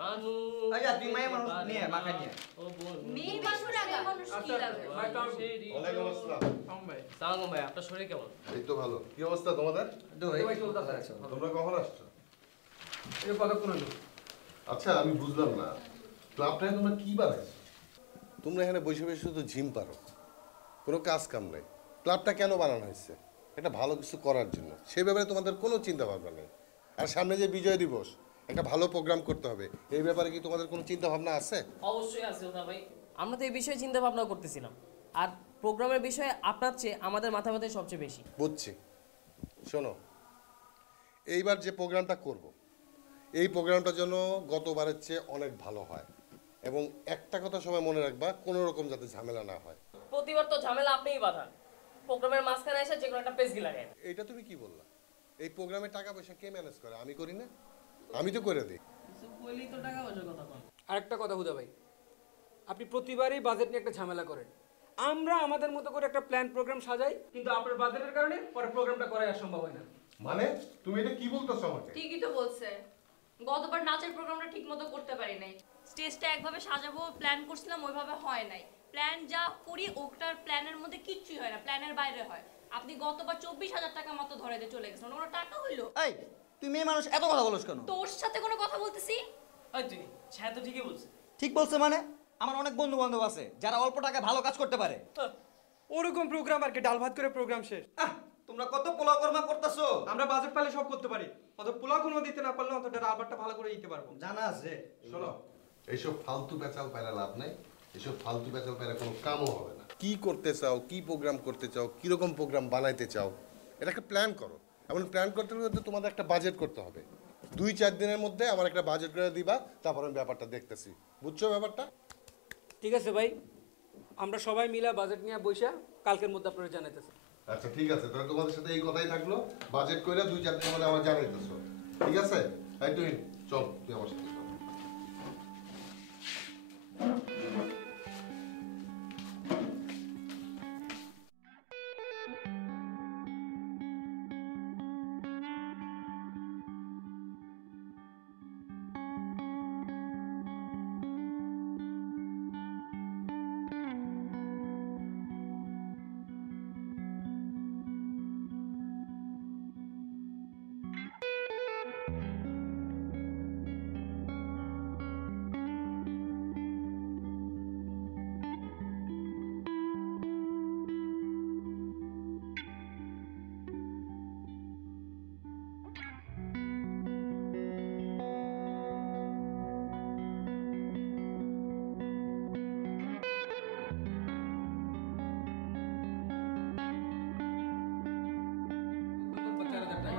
মানুষ আচ্ছা তুই মায়ের মানুষ নিয়ে মাখা নিয়ে ও বল মেয়ে মানুষ মানুষ কি লাগবে ওয়ালাইকুম আসসালাম। সালাম ভাই, আপনার শরীর কেমন? এই তো ভালো। কি অবস্থা তোমাদের? তোমরা কখন আসছো? এই কতক্ষণ হলো? আচ্ছা আমি বুঝলাম না, ক্লাবটায় তোমরা কি বানাইছো? তোমরা এখানে বসে বসে শুধু জিম পারো, কোনো কাজ কাম নাই। ক্লাবটা কেন বানানো হয়েছে? এটা ভালো কিছু করার জন্য। সে ব্যাপারে তোমাদের কোনো চিন্তা ভাবনা নেই। আর সামনে যে বিজয় দিবস, একটা ভালো প্রোগ্রাম করতে হবে, এই ব্যাপারে কি তোমাদের কোনো চিন্তা ভাবনা আছে? অবশ্যই আছে ওটা ভাই। আমরা তো এই বিষয়ে চিন্তা ভাবনা করতেছিলাম, আর প্রোগ্রামের বিষয়ে আপনার চেয়ে আমাদের মাথা ব্যথাই সবচেয়ে বেশি। বুঝছি। শোনো, এইবার যে প্রোগ্রামটা করব, এই প্রোগ্রামটা যেন গতবারের চেয়ে অনেক ভালো হয়। এবং একটা কথা সবাই মনে রাখবা, কোনো রকম যাতে ঝামেলা না হয়। প্রতিবার তো ঝামেলা আপনিই বাঁধান, প্রোগ্রামের মাঝখানে এসে যে কোনো একটা পেজগি লাগায়। এইটা তুমি কি বললা? এই প্রোগ্রামের টাকা পয়সা কে ম্যানেজ করে? আমি করি না? আমি তো করে দিই। কিছু কইলেই তো টাকা পয়সার কথা বলেন। আরেকটা কথা হুদা ভাই, আপনি প্রতিবারই বাজেট নিয়ে একটা ঝামেলা করেন। আমরা আমাদের মতো করে একটা প্ল্যান প্রোগ্রাম সাজাই, কিন্তু আপনার বাজেটের কারণে পরে প্রোগ্রামটা করাই আর সম্ভব হয় না। মানে তুমি এটা কি বলতেছো আমাকে? ঠিকই তো বলছে। গতবার নাচের প্রোগ্রামটা ঠিকমতো করতে পারি নাই। স্টেজটা একভাবে সাজাবো প্ল্যান করছিলাম, ওইভাবে হয় নাই। প্ল্যান যা করি ওটার প্ল্যানের মধ্যে কিচ্ছুই হয় না, প্ল্যানের বাইরে হয়। আপনি গতবার 24,000 টাকা মতো ধরে দিয়ে চলে গেছেন, ওটা টাকা হইলো? এই তুই মেয়ে মানুষ এত কথা বলিস কেন? তোর সাথে কোনো কথা বলতেছি? ওই তুই ছায়া তো ঠিকই বলছে। ঠিক বলছে মানে? আমার অনেক বন্ধু বান্ধব আছে যারা অল্প টাকায় ভালো কাজ করতে পারে। ওরকম প্রোগ্রাম আর কি, ডাল ভাত করে প্রোগ্রাম শেষ। তোমরা কত পোলাও কর্মা করতেছো? আমরা বাজেট পালে সব করতে পারি, অত পোলাও কোনো দিতে না পারলে অন্তত ডাল ভাতটা ভালো করে দিতে পারবো। জানা আছে। শোনো, এইসব ফালতু পেঁচাল পায়রা লাভ নাই। এসব ফালতু পেঁচাল পায়রা কোনো কামও হবে না। কি করতে চাও, কি প্রোগ্রাম করতে চাও, কিরকম প্রোগ্রাম বানাইতে চাও, এটা একটা প্ল্যান করো। এমন প্ল্যান করতে গেলে তো তোমাদের একটা বাজেট করতে হবে। 2-4 দিনের মধ্যে আমার একটা বাজেট করে দিবা, তারপর আমি ব্যাপারটা দেখতেছি। বুঝছো ব্যাপারটা? ঠিক আছে ভাই, আমরা সবাই মিলে বাজেট নিয়ে বসে কালকের মধ্যে আপনারা জানাইতেছি। আচ্ছা ঠিক আছে, তাহলে তোমাদের সাথে এই কথাই থাকলো। বাজেট করে 2-4 দিনের মধ্যে আমার জানাইতেছো, ঠিক আছে? তাই তুই চল, তুই আমার সাথে চল।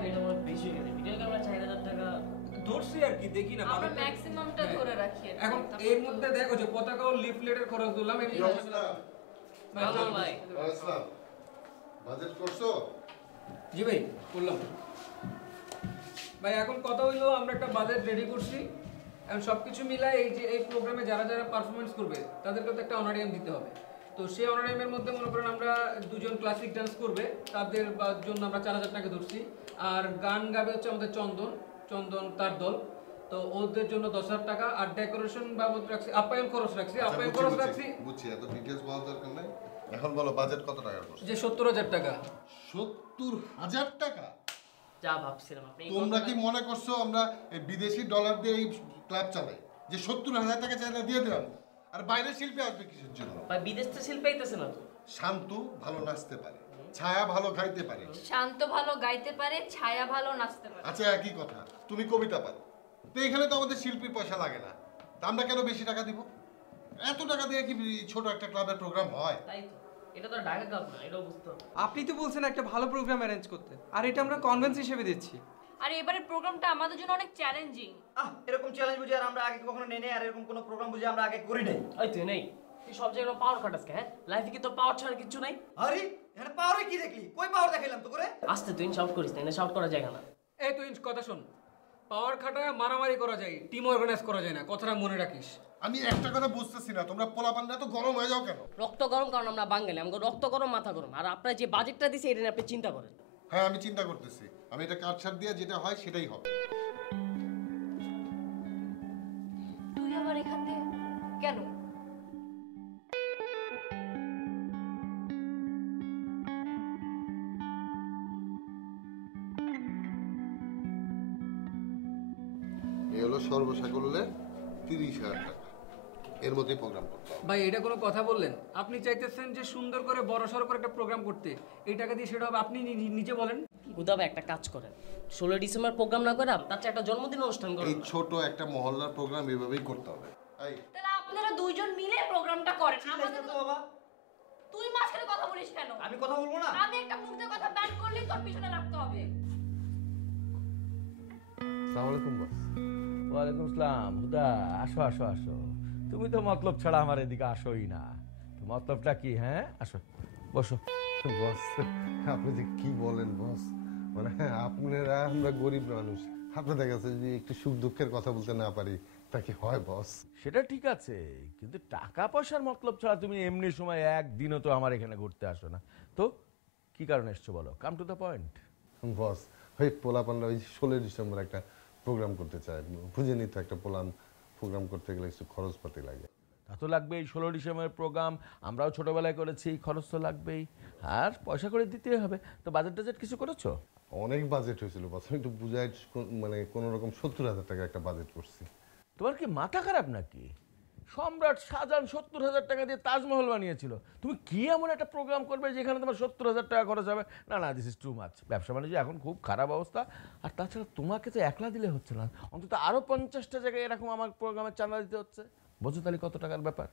এটা আমার বেশি হয়ে গেছে। ভিডিও ক্যামেরা 4,000 টাকা ধরছি আর কি, দেখি না আমরা ম্যাক্সিমামটা ধরে রাখি। এখন এর মধ্যে দেখো যে পতাকা ও লিফলেটের খরচ দিলাম। কি অবস্থা? ভাই আসসালাম। বাজেট করছো? জি ভাই করলাম ভাই। এখন কথা হইলো আমরা একটা বাজেট রেডি করছি, এখন সবকিছু মিলাই এই যে এই প্রোগ্রামে যারা যারা পারফরমেন্স করবে তাদেরকে তো একটা অনারিয়াম দিতে হবে। তো সেই অনারিয়ামের মধ্যে মনে করেন আমরা 2জন ক্লাসিক ডান্স করবে, তাদের জন্য আমরা 4,000 টাকা ধরছি। আর গান গাবে হচ্ছে আমাদের চন্দন তার দল, তো ওদের জন্য 10,000 টাকা। আর ডেকোরেশন বাবদ রাখছি, আপ্যায়ন খরচ রাখছি, আপ্যায়ন খরচ রাখছি। বুঝছি, এত ডিটেইলস বলার দরকার নাই। এখন বলো বাজেট কত টাকা করছো? যে 70,000 টাকা। 70,000 টাকা? যা ভাবছিলাম আপনি। তোমরা কি মনে করছো আমরা এই বিদেশি ডলার দিয়ে এই ক্লাব চালাই, যে 70,000 টাকা চাইলে দিয়ে দিলাম? আর বাইরের শিল্পী আসবে কিসের জন্য? ভাই বিদেশ তো শিল্পী আইতেছে না তো। শান্তু ভালো নাচতে পারে, ছায়া ভালো গাইতে পারে। শান্ত ভালো গাইতে পারে, ছায়া ভালো নাচতে পারে। আচ্ছা একই কথা, তুমি কবিতা পারো। তো এখানে তো আমাদের শিল্পীর পয়সা লাগে না, তা আমরা কেন বেশি টাকা দিব? এত টাকা দিয়ে কি ছোট একটা ক্লাবের প্রোগ্রাম হয়? তাই তো, এটা তো ঢাকা ক্লাব না, এটাও বুঝতে হবে। আপনি তো বলছেন একটা ভালো প্রোগ্রাম অ্যারেঞ্জ করতে, আর এটা আমরা কনভেন্স হিসেবে দিচ্ছি। আর এবারে প্রোগ্রামটা আমাদের জন্য অনেক চ্যালেঞ্জিং। এরকম চ্যালেঞ্জ বুঝে আর আমরা আগে কখনো নেই নাই, আর এরকম কোনো প্রোগ্রাম বুঝে আমরা আগে করি নাই। ওই তুই নেই, তুই সব জায়গায় পাওয়ার খাটাসকে। হ্যাঁ, লাইফে কি তোর পাওয়ার ছাড়া কিছু নাই? আরে এখানে পাওয়ারে কি দেখলি? কই পাওয়ার দেখাইলাম তো করে? আস্তে তুই শাউট করিস না, শাউট করা যায় না। এই তুই কথা শোন, পাওয়ার খাটায় মারামারি করা যায়, টিম অর্গানাইজ করা যায় না, কথাটা মনে রাখিস। আমি একটা কথা বুঝতেছি না, তোমরা পোলাপান না তো গরম হয়ে যাও কেন? রক্ত গরম, কারণ আমরা বাঙালি, আমাকে রক্ত গরম মাথা গরম। আর আপনার যে বাজেটটা দিছে এটা নিয়ে আপনি চিন্তা করেন। হ্যাঁ আমি চিন্তা করতেছি, আমি এটা কাটছাট দিয়ে যেটা হয় সেটাই হবে। কেন? এই হলো সর্বসাকল্যে 30,000 টাকা, এর মধ্যেই প্রোগ্রাম করতে হবে। ভাই এটা কোনো কথা বললেন? আপনি চাইতেছেন যে সুন্দর করে বড়সড় করে একটা প্রোগ্রাম করতে, এই টাকা দিয়ে সেটা হবে? আপনি নিজে বলেন। হুদা ভাই একটা কাজ করেন, 16 ডিসেম্বর প্রোগ্রাম না করে তার চেয়ে একটা জন্মদিন অনুষ্ঠান করেন এই না? ছোট একটা মহল্লার প্রোগ্রাম এভাবেই করতে হবে। এই তাহলে আপনারা দুইজন মিলে প্রোগ্রামটা করেন। আমাদের তো বাবা, তুই মাঝখানে কথা বলিস কেন? আমি কথা বলবো না? আমি একটা মুহূর্তের কথা ব্যান করলেই তোর পিছনে লাগতে হবে। আসসালামু আলাইকুম বস। ওয়ালাইকুম আসসালাম। হুদা, আসো আসো আসো। তুমি তো মতলব ছাড়া আমার এদিকে আসোই না। তো মতলবটা কি? হ্যাঁ, আসো, বসো। বস, আপনি যে কি বলেন বস, মানে আপনারা, আমরা গরিব মানুষ, আপনাদের কাছে যদি একটু সুখ দুঃখের কথা বলতে না পারি তা কি হয় বস? সেটা ঠিক আছে, কিন্তু টাকা পয়সার মতলব ছাড়া তুমি এমনি সময় একদিনও তো আমার এখানে ঘুরতে আসো না। তো কি কারণে এসছো বলো, কাম টু দ্য পয়েন্ট। বস, ওই পোলাপানরা ওই 16 ডিসেম্বর একটা প্রোগ্রাম করতে চায়, বুঝেনি তো, একটা প্রোগ্রাম করতে গেলে একটু খরচপাতি লাগে। তা তো লাগবেই, 16 ডিসেম্বরের প্রোগ্রাম আমরাও ছোটবেলায় করেছি, খরচ তো লাগবেই, আর পয়সা করে দিতেই হবে। তো বাজেট টাজেট কিছু করেছো? অনেক বাজেট হয়েছিল বস, আমি একটু বুঝাই, মানে কোনো রকম 70,000 টাকা একটা বাজেট করছি। তোমার কি মাথা খারাপ নাকি? সম্রাট শাহজাহান 70,000 টাকা দিয়ে তাজমহল বানিয়েছিল, তুমি কি এমন একটা প্রোগ্রাম করবে যেখানে তোমার 70,000 টাকা খরচ হবে? না না, দিস ইজ টু মাচ। ব্যবসা বাণিজ্য এখন খুব খারাপ অবস্থা। আর তাছাড়া তোমাকে তো একলা দিলে হচ্ছে না, অন্তত আরও 50টা জায়গায় এরকম আমার প্রোগ্রামের চাঁদা দিতে হচ্ছে। বোঝো তাহলে কত টাকার ব্যাপার?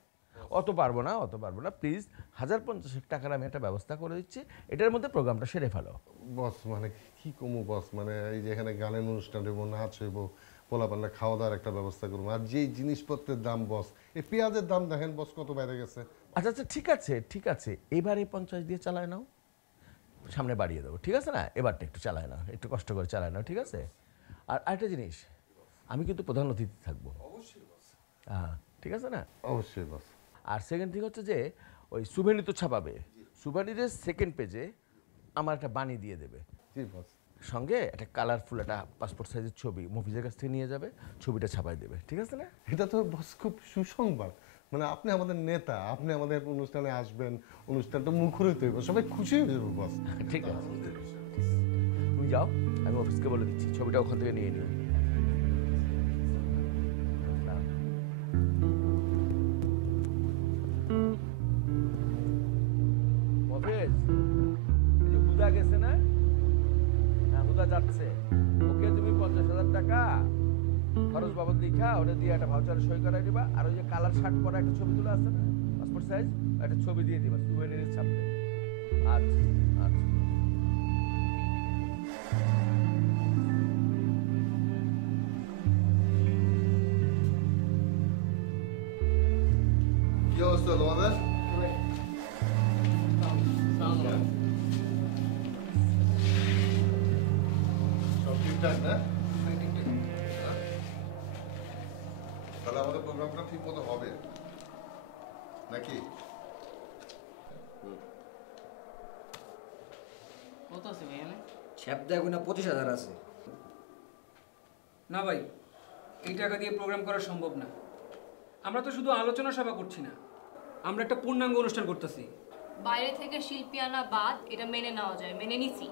অত পারবো না প্লিজ। 1,050 টাকার আমি একটা ব্যবস্থা করে দিচ্ছি, এটার মধ্যে প্রোগ্রামটা সেরে ফেলো। বস মানে কি কমু বস, মানে এই যে এখানে গানের অনুষ্ঠান হইব, নাচ হইব, পোলাপান্না খাওয়া দাওয়ার একটা ব্যবস্থা করবো, আর যেই জিনিসপত্রের দাম বস, এই পেঁয়াজের দাম দেখেন বস কত বাইরে গেছে। আচ্ছা আচ্ছা, ঠিক আছে, এবারে 50 দিয়ে চালায় নাও, সামনে বাড়িয়ে দেবো, ঠিক আছে না? এবারটা একটু চালায় নাও, একটু কষ্ট করে চালায় নাও, ঠিক আছে? আর আরেকটা জিনিস, আমি কিন্তু প্রধান অতিথি থাকবো। অবশ্যই বস। হ্যাঁ, ঠিক আছে না? অবশ্যই বস। আর সেকেন্ড থিং হচ্ছে যে ওই সুভেনি তো ছাপাবে, সুভেনিরের সেকেন্ড পেজে আমার একটা বাণী দিয়ে দেবে, জি বস। সঙ্গে একটা কালারফুল একটা পাসপোর্ট সাইজের ছবি মফিজের কাছ থেকে নিয়ে যাবে, ছবিটা ছাপাই দেবে, ঠিক আছে না? এটা তো বস খুব সুসংবাদ, মানে আপনি আমাদের নেতা, আপনি আমাদের অনুষ্ঠানে আসবেন, অনুষ্ঠানটা মুখরিত হইব, সবাই খুশি হয়ে যাবো বস। ঠিক আছে, তুমি যাও, আমি অফিসকে বলে দিচ্ছি ছবিটা ওখান থেকে নিয়ে নিও। অফিস, এই যে হুদা গেছে না? হ্যাঁ, হুদা যাচ্ছে, ওকে তুমি 50,000 টাকা খরচ বাবদ লিখা ওটা দিয়ে একটা ভাউচারে সই করাই দিবা। আর ওই যে কালার শার্ট পরা একটা ছবি তুলে আসছে না, পাসপোর্ট সাইজ, একটা ছবি দিয়ে দিবা সুভেনিরের সামনে। আচ্ছা আচ্ছা। কি অবস্থা তোমাদের? সব ঠিকঠাক না? তাহলে আমাদের প্রোগ্রামটা ঠিক মতো হবে নাকি? কত আছে ভাই এখানে? ছ্যাপদা গুনা 25,000 আছে। না ভাই, এই টাকা দিয়ে প্রোগ্রাম করা সম্ভব না। আমরা তো শুধু আলোচনা সভা করছি না, আমরা একটা পূর্ণাঙ্গ অনুষ্ঠান করতেছি। বাইরে থেকে শিল্পী আনা বাদ এটা মেনে নেওয়া যায়, মেনে নিছি,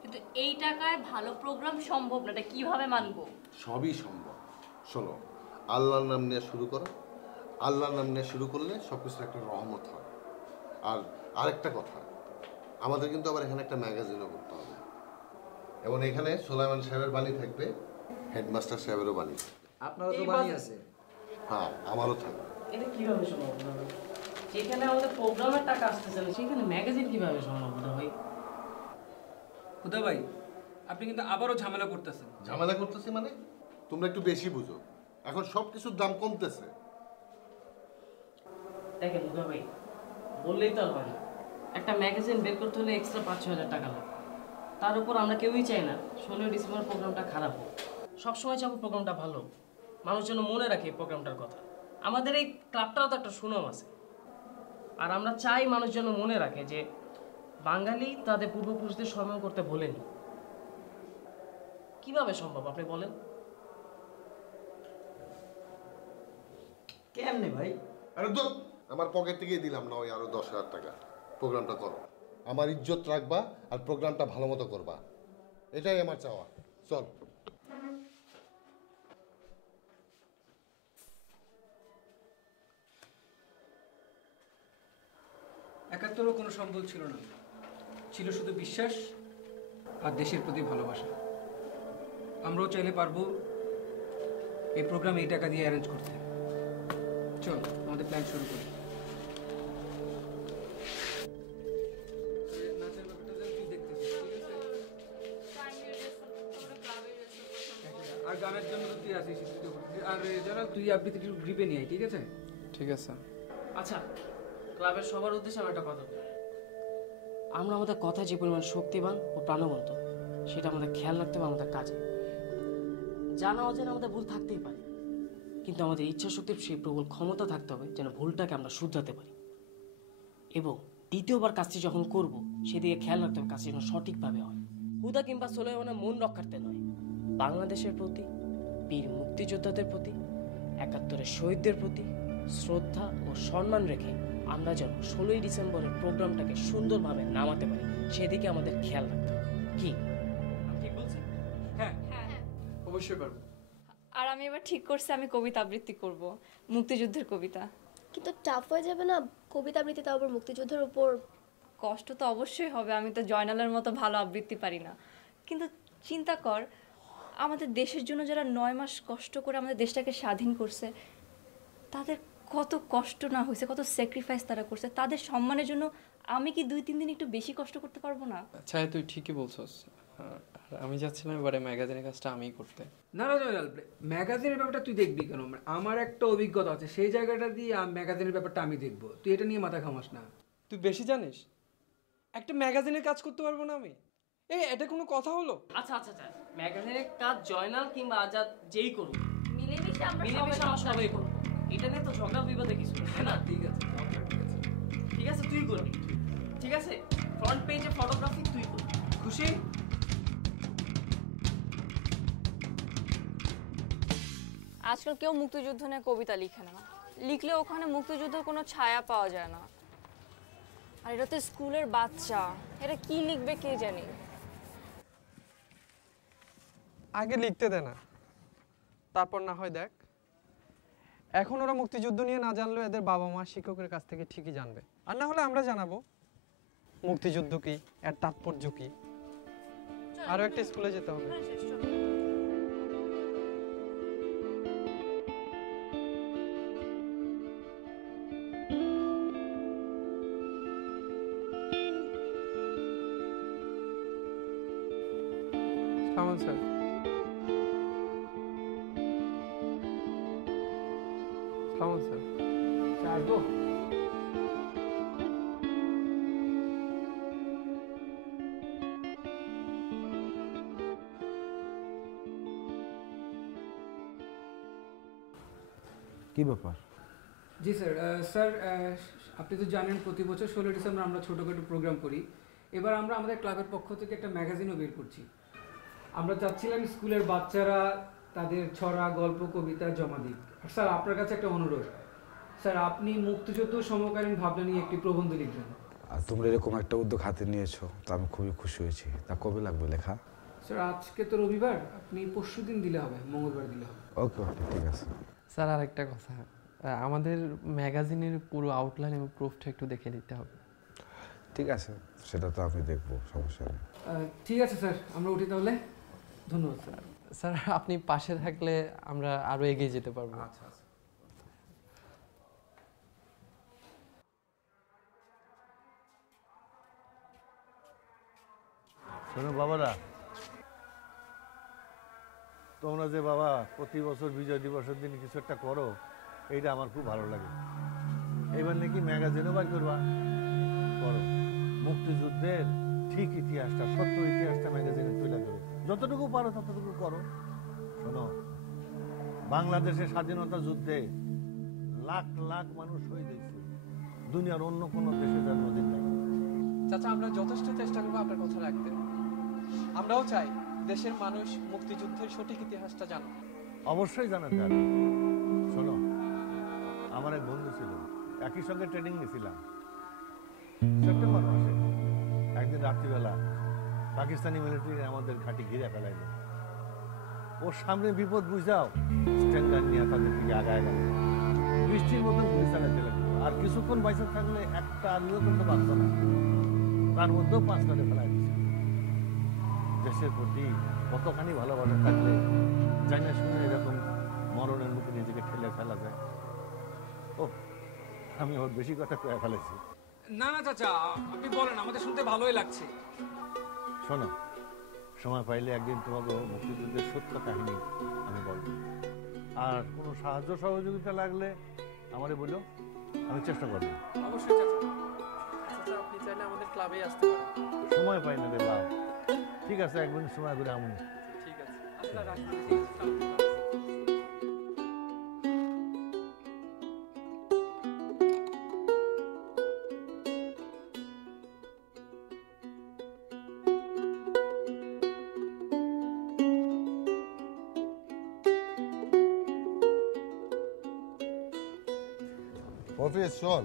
কিন্তু এই টাকায় ভালো প্রোগ্রাম সম্ভব না। এটা কিভাবে মানবো? সবই সম্ভব। শোনো, আল্লাহর নাম নিয়ে শুরু করো, আল্লাহর নাম নিয়ে শুরু করলে সব কিছুর একটা রহমত হয়। আর আরেকটা কথা, আমাদের কিন্তু আবার এখানে একটা ম্যাগাজিনও করতে হবে, এবং এখানে সোলাইমান সাহেবের বাণী থাকবে, হেডমাস্টার সাহেবেরও বাণী থাকবে। আপনারও তো এই বাণী বাজে- আছে। হ্যাঁ, আমারও থাকবে। এটা কিভাবে সম্ভব হুদা ভাই? যেখানে আমাদের প্রোগ্রামের টাকা আসতেছে না সেখানে ম্যাগাজিন কিভাবে সম্ভব হুদা ভাই? হুদা ভাই, আপনি কিন্তু আবারও ঝামেলা করতেছেন। ঝামেলা করতেছি মানে? তোমরা একটু বেশি বুঝো, এখন সব কিছুর দাম কমতেছে। দেখেন হুদা ভাই, বললেই তো আর হয় না, একটা ম্যাগাজিন বের করতে হলে এক্সট্রা 5-6 হাজার টাকা লাগে। তার উপর আমরা কেউই চাই না 16 ডিসেম্বর প্রোগ্রামটা খারাপ হোক। সবসময় চাবো প্রোগ্রামটা ভালো, মানুষ যেন মনে রাখে এই প্রোগ্রামটার কথা। আমাদের এই ক্লাবটারও তো একটা সুনাম আছে, আর আমরা চাই মানুষ যেন মনে রাখে যে বাঙালি তাদের পূর্বপুরুষদের সম্মান করতে ভোলেনি। কিভাবে সম্ভব আপনি বলেন? কেমনে ভাই? আরে দোস্ত, আমার পকেট থেকেই দিলাম না ওই আরো 10,000 টাকা। প্রোগ্রামটা করো, আমার ইজ্জত রাখবা আর প্রোগ্রামটা ভালো মতো করবা, এটাই আমার চাওয়া। চল। একাত্তরও কোনো সম্বল ছিল না, ছিল শুধু বিশ্বাস আর দেশের প্রতি ভালোবাসা। আমরাও চাইলে পারবো এই প্রোগ্রাম এই টাকা দিয়ে অ্যারেঞ্জ করতে। চল আমাদের প্ল্যান শুরু করি। নাচের ব্যাপারটা যেন তুই দেখতেছিস, ঠিক আছে? আর গানের জন্য তো তুই আসিস, আর যারা তুই আবৃত্তি একটু গ্রিপে নিয়ে আয়, ঠিক আছে? ঠিক আছে। আচ্ছা, ক্লাবের সবার উদ্দেশ্যে আমি একটা কথা বলি। আমরা আমাদের কথায় যে পরিমাণ শক্তিবান ও প্রাণবন্ত, সেটা আমাদের খেয়াল রাখতে হবে আমাদের কাজে। জানা অজানা আমাদের ভুল থাকতেই পারে, কিন্তু আমাদের ইচ্ছা শক্তির সেই প্রবল ক্ষমতা থাকতে হবে যেন ভুলটাকে আমরা শুধরাতে পারি। এবং দ্বিতীয়বার কাজটি যখন করব, সেদিকে খেয়াল রাখতে হবে কাজটি যেন সঠিকভাবে হয়। হুদা কিংবা সোলেমানের মন রক্ষার্থে নয়, বাংলাদেশের প্রতি, বীর মুক্তিযোদ্ধাদের প্রতি, ৭১-এর শহীদদের প্রতি শ্রদ্ধা ও সম্মান রেখে আমরা যেন ১৬ই ডিসেম্বরের প্রোগ্রামটাকে সুন্দরভাবে নামাতে পারি, সেদিকে আমাদের খেয়াল রাখতে হবে। কি ঠিক বলছি? হ্যাঁ, অবশ্যই পারবো। আর আমি এবার ঠিক করছি আমি কবিতা আবৃত্তি করব, মুক্তিযুদ্ধের কবিতা। কিন্তু টাফ হয়ে যাবে না কবিতা আবৃত্তি, তাও আবার মুক্তিযুদ্ধের উপর? কষ্ট তো অবশ্যই হবে, আমি তো জয়নালের মতো ভালো আবৃত্তি পারি না। কিন্তু চিন্তা কর, আমাদের দেশের জন্য যারা ৯ মাস কষ্ট করে আমাদের দেশটাকে স্বাধীন করছে, তাদের কত কষ্ট না হয়েছে, কত স্যাক্রিফাইস তারা করছে, তাদের সম্মানের জন্য আমি কি ২-৩ দিন একটু বেশি কষ্ট করতে পারবো না? আচ্ছা, তুই ঠিকই বলছস। আর আমি যাচ্ছিলাম এবারে ম্যাগাজিনের কাজটা আমিই করতে। না না জয়নাল, ম্যাগাজিনের ব্যাপারটা তুই দেখবি কেন? মানে আমার একটা অভিজ্ঞতা আছে, সেই জায়গাটা দিয়ে ম্যাগাজিনের ব্যাপারটা আমি দেখবো। তুই এটা নিয়ে মাথা ঘামাস না। তুই বেশি জানিস? একটা ম্যাগাজিনের কাজ করতে পারবো না আমি? এটা কোনো কথা হলো? আচ্ছা আচ্ছা আচ্ছা, ম্যাগাজিনের কাজ জয়নাল কিংবা আজাদ যেই করুক, মিলেমিশে আমরা সবাই করবো। এটা নিয়ে তো ঝগড়া বিবাদে কিছু নেই, তাই না? ঠিক আছে, ঠিক আছে, তুই করবি। ঠিক আছে, ফ্রন্ট পেজে ফটোগ্রাফি তুই করবি। খুশি? আজকাল কেউ মুক্তিযুদ্ধ নিয়ে কবিতা লিখে না, লিখলে ওখানে মুক্তিযুদ্ধের কোনো ছায়া পাওয়া যায় না। আর এটা তো স্কুলের বাচ্চা, এটা কি লিখবে কে জানি। আগে লিখতে দে না, তারপর না হয় দেখ। এখন ওরা মুক্তিযুদ্ধ নিয়ে না জানলেও এদের বাবা মা শিক্ষকের কাছ থেকে ঠিকই জানবে। আর না হলে আমরা জানাবো মুক্তিযুদ্ধ কি, এর তাৎপর্য কি। আরো একটা স্কুলে যেতে হবে। সালাম স্যার। সালাম স্যার। আসবো। কি ব্যাপার? জি স্যার। স্যার, আপনি তো জানেন প্রতি বছর ১৬ ডিসেম্বর আমরা ছোটোখাটো প্রোগ্রাম করি। এবার আমরা আমাদের ক্লাবের পক্ষ থেকে একটা ম্যাগাজিনও বের করছি। আমরা চাচ্ছিলাম স্কুলের বাচ্চারা তাদের ছড়া, গল্প, কবিতা জমা দিক। আর স্যার, আপনার কাছে একটা অনুরোধ। স্যার, আপনি মুক্তিযুদ্ধ সমকালীন ভাবনা নিয়ে একটি প্রবন্ধ লিখবেন। আর তোমরা এরকম একটা উদ্যোগ হাতে নিয়েছো, তা আমি খুবই খুশি হয়েছি। তা কবে লাগবে লেখা? স্যার, আজকে তো রবিবার, আপনি পরশু দিন দিলে হবে, মঙ্গলবার দিলে হবে। ওকে ওকে, ঠিক আছে। স্যার, আর একটা কথা, আমাদের ম্যাগাজিনের পুরো আউটলাইন এবং প্রুফটা একটু দেখে দিতে হবে। ঠিক আছে, সেটা তো আমি দেখবো, সমস্যা নেই। ঠিক আছে স্যার, আমরা উঠি তাহলে। ধন্যবাদ স্যার। স্যার, আপনি পাশে থাকলে আমরা আরো এগিয়ে যেতে পারবো। আচ্ছা আচ্ছা। শোনো বাবারা, তোমরা যে বাবা প্রতি বছর বিজয় দিবসের দিন কিছু একটা করো, এইটা আমার খুব ভালো লাগে। এবার নাকি ম্যাগাজিনও বার করবা, করো। মুক্তিযুদ্ধের ঠিক ইতিহাসটা, সত্য ইতিহাসটা ম্যাগাজিনে তুলে ধরো, যতটুকু পারো ততটুকু করো। শোনো, বাংলাদেশের স্বাধীনতা যুদ্ধে লাখ লাখ মানুষ শহীদ হয়েছে, দুনিয়ার অন্য কোনো দেশে যার নদীর নাই। চাচা, আমরা যথেষ্ট চেষ্টা করবো আপনার কথা রাখতে। আমরাও চাই দেশের মানুষ মুক্তিযুদ্ধের সঠিক ইতিহাসটা জানুক। অবশ্যই জানাতে হবে। শোনো, আমার এক বন্ধু ছিল, একই সঙ্গে ট্রেনিং নিয়েছিলাম সেপ্টেম্বর মাসে। একদিন রাত্রিবেলা পাকিস্তানি মিলিটারি আমাদের ঘাঁটি ঘিরে ফেলাইল। ওর সামনে বিপদ বুঝাও স্ট্যান্ডার নিয়ে তাদের দিকে আগায় গেল। বৃষ্টির মতন গুলি চালাতে লাগলো। আর কিছুক্ষণ বাইসে থাকলে একটা আমিও করতে পারতো না। তার মধ্যেও 5টাতে ফেলাই দিচ্ছে। দেশের প্রতি কতখানি ভালোবাসা থাকলে জানি না শুনে এরকম মরণের মুখে নিজেকে ঠেলে ফেলা যায়। ও আমি ওর বেশি কথা কয়ে ফেলেছি। না না চাচা, আপনি বলেন, আমাদের শুনতে ভালোই লাগছে। শোনো, সময় পাইলে একদিন তোমাকে মুক্তিযুদ্ধের সত্য কাহিনী আমি বলবো। আর কোনো সাহায্য সহযোগিতা লাগলে আমারে বলো, আমি চেষ্টা করবো। অবশ্যই চাচা। চাচা আপনি চাইলে আমাদের ক্লাবেই আসতে পারেন। সময় পাই না রে বাপ। ঠিক আছে, একদিন সময় করে আমুন। ঠিক আছে, আচ্ছা রাখি। অফিস শোন,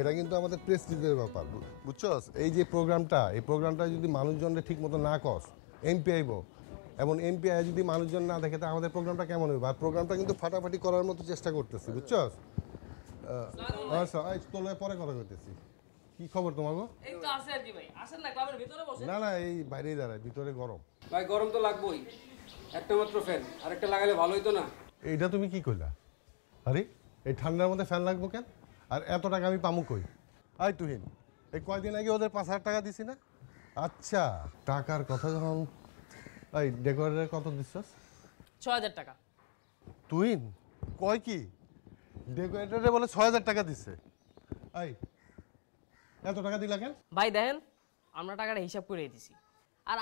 এটা কিন্তু আমাদের প্রেস্টিজের ব্যাপার, বুঝছস? এই যে প্রোগ্রামটা, এই প্রোগ্রামটা যদি মানুষজনকে ঠিক মতো না কস, এমপি আইব, এবং এমপি আই যদি মানুষজন না দেখে, তা আমাদের প্রোগ্রামটা কেমন হইব? আর প্রোগ্রামটা কিন্তু ফাটাফাটি করার মতো চেষ্টা করতেছি, বুঝছস? আচ্ছা, তোর পরে কথা করতেছি। কি খবর তোমার? এই তো আছে আর কি ভাই। আসেন না, ক্লাবের ভিতরে বসে। না না, এই বাইরেই দাঁড়ায়, ভিতরে গরম। ভাই গরম তো লাগবেই, একটা মাত্র ফ্যান, আরেকটা লাগালে ভালো হইতো না? এইটা তুমি কি কইলা? আরে এই ঠান্ডার মধ্যে ফ্যান লাগবো কেন? আর এত টাকা আমি পামু কই? আয় তুহিন, এই কয়দিন আগে ওদের 5,000 টাকা দিছি না? আচ্ছা, টাকার কথা যখন, এই ডেকোরেটরের কত দিচ্ছস? 6000 টাকা। তুহিন কয় কি? ডেকোরেটরে বলে 6000 টাকা দিচ্ছে। এই এত টাকা দিলা কেন? ভাই দেখেন, আমরা টাকাটা হিসাব করে দিছি। আর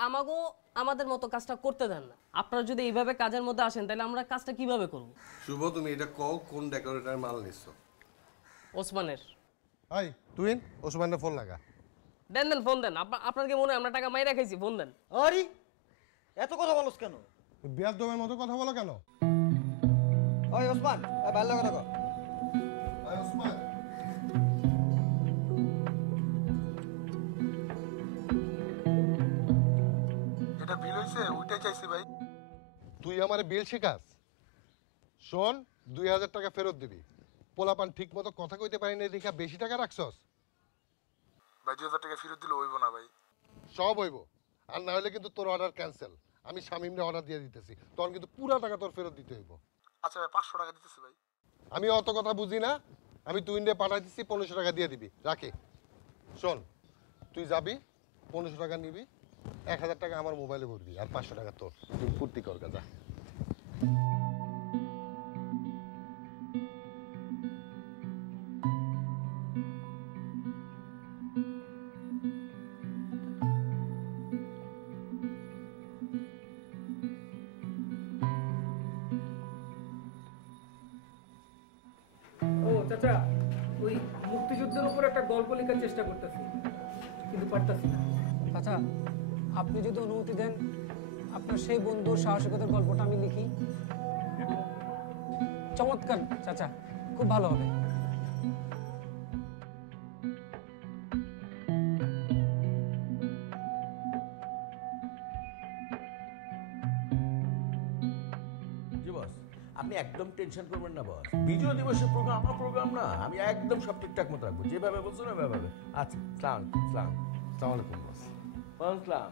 আমাদের মতো কাজটা করতে দেন না। আপনারা যদি এইভাবে কাজের মধ্যে আসেন, তাহলে আমরা কাজটা কিভাবে করব? শুভ, তুমি এটা কও কোন ডেকোরেটরের মাল নিছো? ওসমানের। এই তুহিন, ওসমানের ফোন লাগা। দেন ফোন দেন। আপনার কি মনে হয় আমরা টাকা মাইরা খাইছি? ফোন দেন। আরে এত কথা বলছ কেন? বেয়াদবের মতো কথা বলো কেন? ওই ওসমান, ভালো কথা কও। এই ওসমান, এটা বিল হইছে? ওইটাই চাইছি ভাই। তুই আমারে বিল শিখাস? শোন, 2000 টাকা ফেরত দিবি। পোলাপান ঠিক মতো কথা কইতে পারি না দেখা বেশি টাকা রাখছস। ভাই 2000 টাকা ফেরত দিলে হইব না ভাই। সব হইব, আর না হলে কিন্তু তোর অর্ডার ক্যান্সেল। আমি শামিমরে অর্ডার দিয়ে দিতেছি, তখন কিন্তু পুরো টাকা তোর ফেরত দিতে হইব। আচ্ছা ভাই 500 টাকা দিতেছি ভাই। আমি অত কথা বুঝি না, আমি তুই ইন্ডিয়া পাঠাই দিচ্ছি, 1500 টাকা দিয়ে দিবি। রাখি। শোন, তুই যাবি, 1500 টাকা নিবি, 1000 টাকা আমার মোবাইলে ভরবি, আর 500 টাকা তোর। তুই ফুর্তি কর গাজা। ও চাচা, ওই মুক্তিযুদ্ধের উপর একটা গল্প লেখার চেষ্টা করতেছি, কিন্তু পারতাছি না। চাচা আপনি যদি অনুমতি দেন, আপনার সেই বন্ধুর সাহসিকতার গল্পটা আমি লিখি। চমৎকার চাচা, খুব ভালো হবে। জি বস, আপনি একদম টেনশন করবেন না বস। বিজয় দিবসের প্রোগ্রাম আমার প্রোগ্রাম না, আমি একদম সব ঠিকঠাক মতো রাখবো, যেভাবে বলছো না ওইভাবে। আচ্ছা, সালাম সালাম। আসসালামু আলাইকুম বস। সালাম।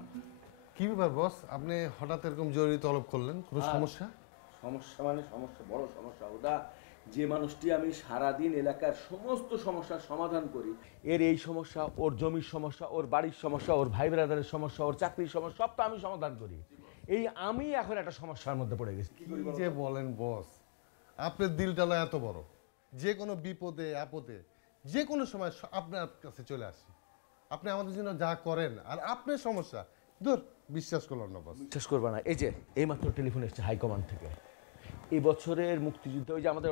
কি ব্যাপার বস, আপনি হঠাৎ এরকম জরুরি তলব করলেন? কোনো সমস্যা? সমস্যা মানে সমস্যা, বড় সমস্যা। ওটা যে মানুষটি আমি সারাদিন এলাকার সমস্ত সমস্যার সমাধান করি, এর এই সমস্যা, ওর জমির সমস্যা, ওর বাড়ির সমস্যা, ওর ভাই ব্রাদারের সমস্যা, ওর চাকরির সমস্যা, সবটা আমি সমাধান করি। এই আমি এখন একটা সমস্যার মধ্যে পড়ে গেছি। কি যে বলেন বস, আপনার দিলটা না এত বড়, যে কোনো বিপদে আপদে যে কোনো সময় আপনার কাছে চলে আসি। আপনি আমাদের জন্য যা করেন, আর আপনার সমস্যা দূর, বিশ্বাস করলাম না বস। বিশ্বাস করবে না, এই যে এইমাত্র টেলিফোন এসেছে হাইকমান্ড থেকে। এই বছরের মুক্তিযুদ্ধ, ওই যে আমাদের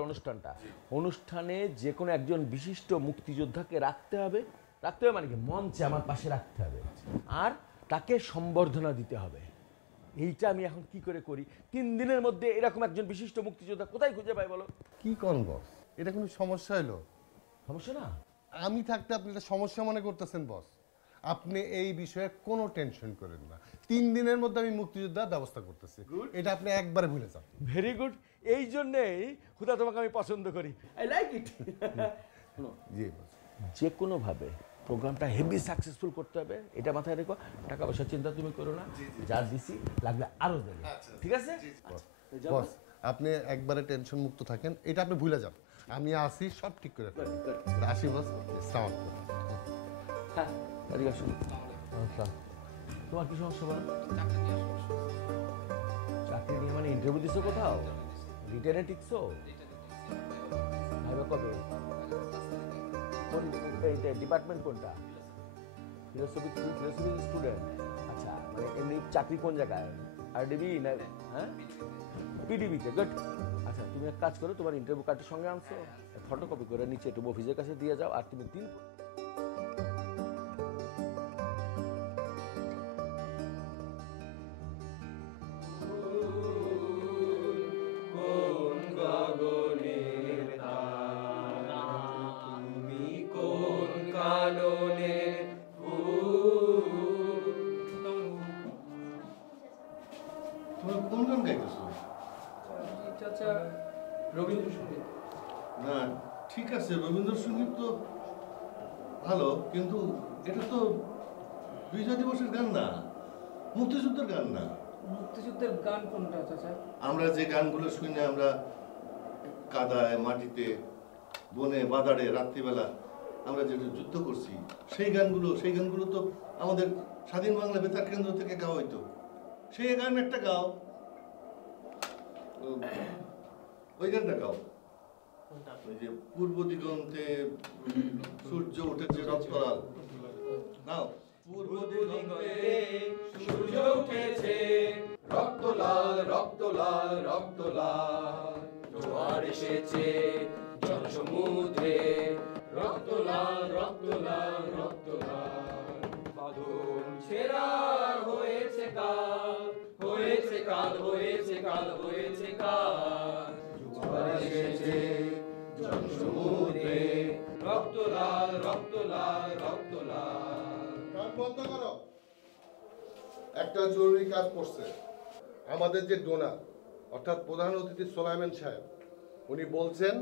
অনুষ্ঠানে যে কোনো একজন বিশিষ্ট মুক্তিযোদ্ধাকে রাখতে হবে মানে কি, মঞ্চে আমার পাশে রাখতে হবে, আর তাকে সম্বর্ধনা দিতে হবে। এইটা আমি এখন কি করে করি? 3 দিনের মধ্যে এরকম একজন বিশিষ্ট মুক্তিযোদ্ধা কোথায় খুঁজে পাই বলো? কি কোন বস, এটা কোনো সমস্যা হলো? সমস্যা না? আমি থাকতে আপনি এটা সমস্যা মনে করতেছেন বস? আপনি এই বিষয়ে কোনো টেনশন করেন না, 3 দিনের মধ্যে আমি মুক্তিযোদ্ধার ব্যবস্থা করতেছি, এটা আপনি একবারে ভুলে যান। ভেরি গুড, এই জন্যেই হুদা তোমাকে আমি পছন্দ করি, আই লাইক ইট। জি বস। যে কোনোভাবে প্রোগ্রামটা হেভি সাকসেসফুল করতে হবে, এটা মাথায় রেখো। টাকা পয়সার চিন্তা তুমি করো না, যা দিছি লাগলে আরও দেবে, ঠিক আছে? বস আপনি একবারে টেনশন মুক্ত থাকেন, এটা আপনি ভুলে যান, আমি আসি সব ঠিক করে ফেলি। আসি বস, আসসালামু আলাইকুম। হ্যাঁ, এদিকে আসুন। তোমার কি সমস্যা বলো? চাকরি নিয়ে মানে ইন্টারভিউ দিছো কোথাও? রিটেনে টিকছো? ভাইবা কবে? ডিপার্টমেন্ট কোনটা? Philosophy student? আচ্ছা, মানে এমনি চাকরি কোন জায়গায়? আরডিবি না? হ্যাঁ, পিডিবিতে। গুড। আচ্ছা, তুমি এক কাজ করো, তোমার ইন্টারভিউ কার্ডের সঙ্গে আনছো, ফটোকপি করে নিচে একটু অফিসের কাছে দিয়ে যাও, আর তুমি 3 তোমরা কোন গান গাইতেছো? চাচা রবীন্দ্রসঙ্গীত। না ঠিক আছে, রবীন্দ্রসঙ্গীত তো ভালো, কিন্তু এটা তো বিজয় দিবসের গান না, মুক্তিযুদ্ধের গান না। মুক্তিযুদ্ধের গান কোনটা চাচা? আমরা যে গানগুলো শুনে আমরা কাদায় মাটিতে বনে বাদাড়ে রাত্রিবেলা আমরা যেটা যুদ্ধ করছি, সেই গানগুলো তো আমাদের স্বাধীন বাংলা বেতার কেন্দ্র থেকে গাওয়া হইতো। সেই গান একটা গাও, ওই গানটা গাও। ওই যে পূর্ব দিগন্তে সূর্য উঠেছে রক্তলাল, গাও। পূর্ব দিগন্তে সূর্য উঠেছে রক্তলাল রক্তলাল রক্তলাল, জোয়ার এসেছে জনসমুদ্রে রক্তলাল রক্তলাল রক্তলাল, বাঁধন ছেঁড়া হয়েছে কাল, হয়েছে কাল, হয়েছে কাল, হয়েছে কাল, জোয়ার এসেছে জনসমুদ্রে রক্তলাল রক্তলাল রক্তলাল। গান বন্ধ করো, একটা জরুরি কাজ করছে। আমাদের যে ডোনার অর্থাৎ প্রধান অতিথি সোলাইমান সাহেব, উনি বলছেন